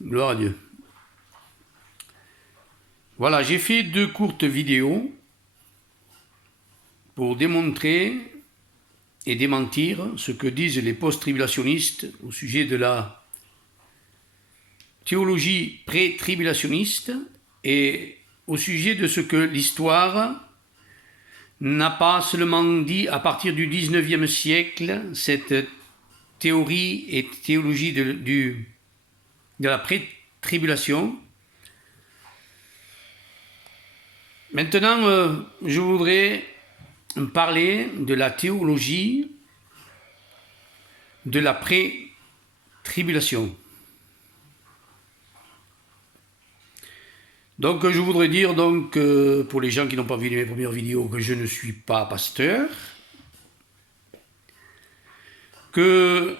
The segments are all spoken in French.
Gloire à Dieu. Voilà, j'ai fait 2 courtes vidéos pour démontrer et démentir ce que disent les post-tribulationnistes au sujet de la théologie pré-tribulationniste et au sujet de ce que l'histoire n'a pas seulement dit à partir du 19e siècle, cette théorie et théologie de la pré-tribulation. Maintenant, je voudrais parler de la théologie de la pré-tribulation. Donc je voudrais dire pour les gens qui n'ont pas vu mes premières vidéos que je ne suis pas pasteur, que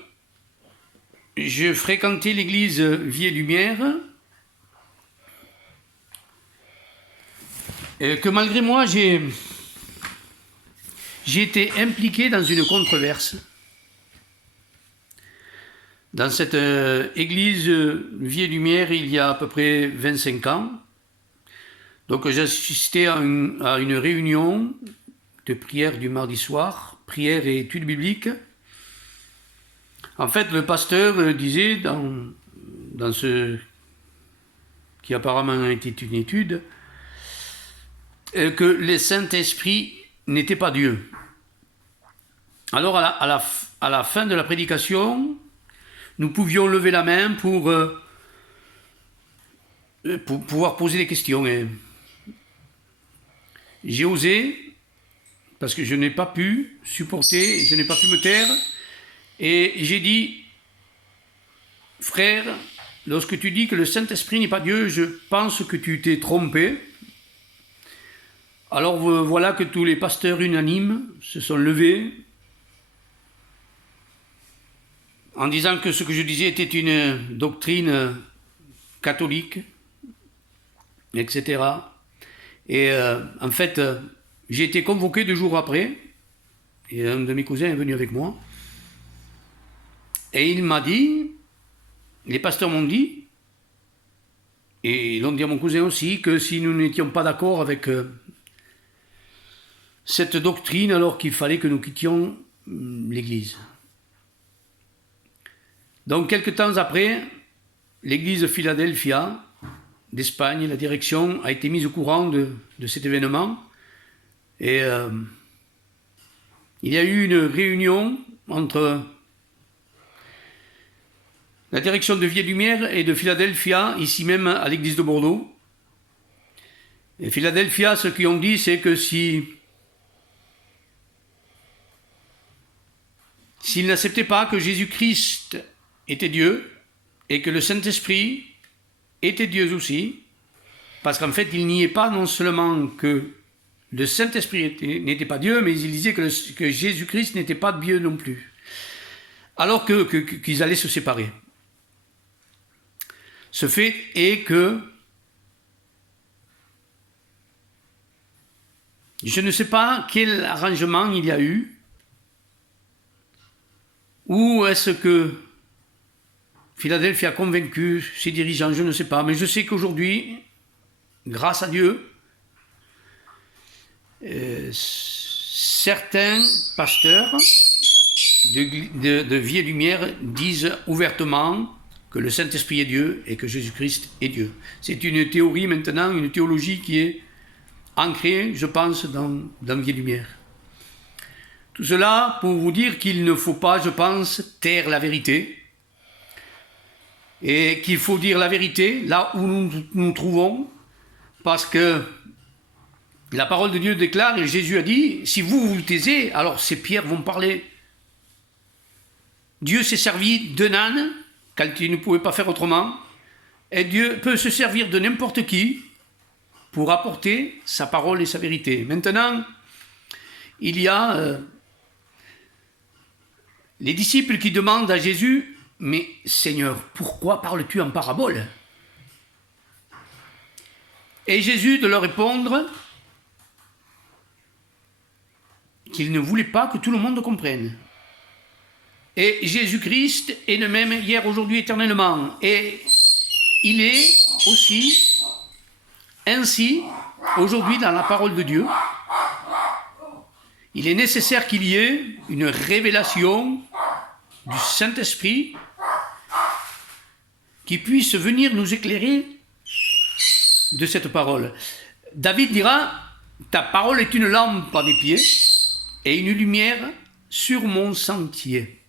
je fréquentais l'église Vie et Lumière, et que malgré moi j'ai été impliqué dans une controverse. Dans cette église Vie et Lumière, il y a à peu près 25 ans, donc j'assistais à une réunion de prière du mardi soir, prière et études bibliques. En fait, le pasteur disait, dans ce qui apparemment était une étude, que le Saint-Esprit n'était pas Dieu. Alors, à la fin de la prédication, nous pouvions lever la main pour pouvoir poser des questions. J'ai osé, parce que je n'ai pas pu supporter, je n'ai pas pu me taire, et j'ai dit, frère, lorsque tu dis que le Saint-Esprit n'est pas Dieu, je pense que tu t'es trompé. Alors voilà que tous les pasteurs unanimes se sont levés en disant que ce que je disais était une doctrine catholique, etc. Et en fait, j'ai été convoqué 2 jours après, et un de mes cousins est venu avec moi, et il m'a dit, les pasteurs m'ont dit, et ils l'ont dit à mon cousin aussi, que si nous n'étions pas d'accord avec cette doctrine, alors qu'il fallait que nous quittions l'église. Donc, quelques temps après, l'église Philadelphia d'Espagne, la direction a été mise au courant de cet événement. Et il y a eu une réunion entre la direction de Vie et Lumière et de Philadelphia, ici même à l'église de Bordeaux. Et Philadelphia, ce qu'ils ont dit, c'est que s'ils n'acceptaient pas que Jésus-Christ était Dieu et que le Saint-Esprit était Dieu aussi, parce qu'en fait, il n'y est pas non seulement que le Saint-Esprit n'était pas Dieu, mais il disait que Jésus-Christ n'était pas Dieu non plus. Alors qu'ils allaient se séparer. Ce fait est que je ne sais pas quel arrangement il y a eu, ou est-ce que Philadelphie a convaincu ses dirigeants, je ne sais pas, mais je sais qu'aujourd'hui, grâce à Dieu, certains pasteurs de Vie et Lumière disent ouvertement que le Saint-Esprit est Dieu et que Jésus-Christ est Dieu. C'est une théorie maintenant, une théologie qui est ancrée, je pense, dans Vie et Lumière. Tout cela pour vous dire qu'il ne faut pas, je pense, taire la vérité, et qu'il faut dire la vérité là où nous nous trouvons, parce que la parole de Dieu déclare, et Jésus a dit, si vous vous taisez, alors ces pierres vont parler. Dieu s'est servi d'un âne, quand il ne pouvait pas faire autrement, et Dieu peut se servir de n'importe qui pour apporter sa parole et sa vérité. Maintenant, il y a les disciples qui demandent à Jésus, mais Seigneur, pourquoi parles-tu en parabole? Et Jésus de leur répondre qu'il ne voulait pas que tout le monde comprenne. Et Jésus-Christ est le même hier, aujourd'hui, éternellement. Et il est aussi ainsi aujourd'hui dans la parole de Dieu. Il est nécessaire qu'il y ait une révélation du Saint-Esprit qui puisse venir nous éclairer de cette parole. David dira, ta parole est une lampe à mes pieds et une lumière sur mon sentier.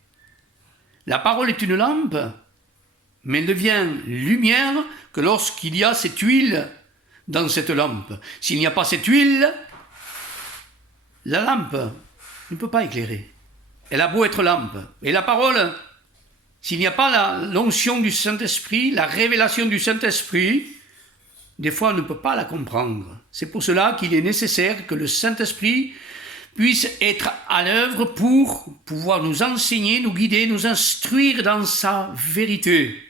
La parole est une lampe, mais elle devient lumière que lorsqu'il y a cette huile dans cette lampe. S'il n'y a pas cette huile, la lampe ne peut pas éclairer. Elle a beau être lampe. Et la parole, s'il n'y a pas l'onction du Saint-Esprit, la révélation du Saint-Esprit, des fois on ne peut pas la comprendre. C'est pour cela qu'il est nécessaire que le Saint-Esprit puisse être à l'œuvre pour pouvoir nous enseigner, nous guider, nous instruire dans sa vérité.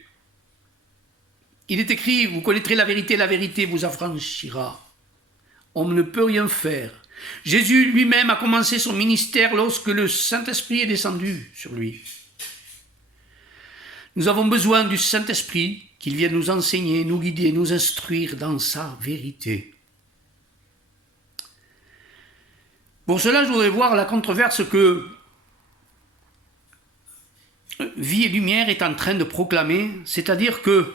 Il est écrit, vous connaîtrez la vérité vous affranchira. On ne peut rien faire. Jésus lui-même a commencé son ministère lorsque le Saint-Esprit est descendu sur lui. Nous avons besoin du Saint-Esprit qu'il vienne nous enseigner, nous guider, nous instruire dans sa vérité. Pour cela, je voudrais voir la controverse que Vie et Lumière est en train de proclamer, c'est-à-dire que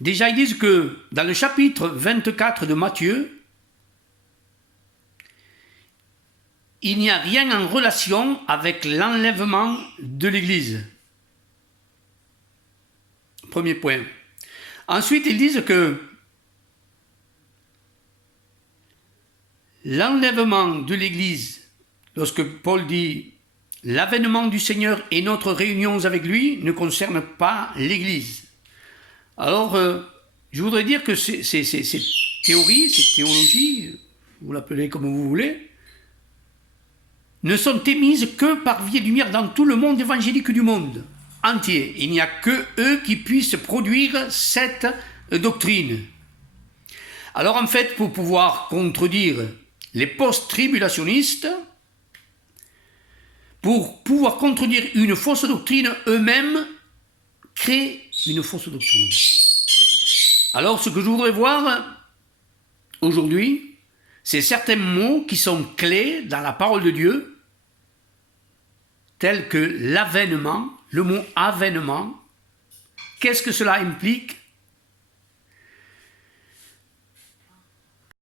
déjà ils disent que dans le chapitre 24 de Matthieu, il n'y a rien en relation avec l'enlèvement de l'Église. Premier point. Ensuite, ils disent que l'enlèvement de l'Église, lorsque Paul dit « l'avènement du Seigneur et notre réunion avec lui » ne concerne pas l'Église. Alors, je voudrais dire que ces théories, ces théologies, vous l'appelez comme vous voulez, ne sont émises que par Vie et Lumière dans tout le monde évangélique du monde entier. Il n'y a que eux qui puissent produire cette doctrine. Alors en fait, pour pouvoir contredire les post-tribulationnistes, pour pouvoir contredire une fausse doctrine, eux-mêmes créent une fausse doctrine. Alors ce que je voudrais voir aujourd'hui, c'est certains mots qui sont clés dans la parole de Dieu, tels que l'avènement, le mot avènement. Qu'est-ce que cela implique?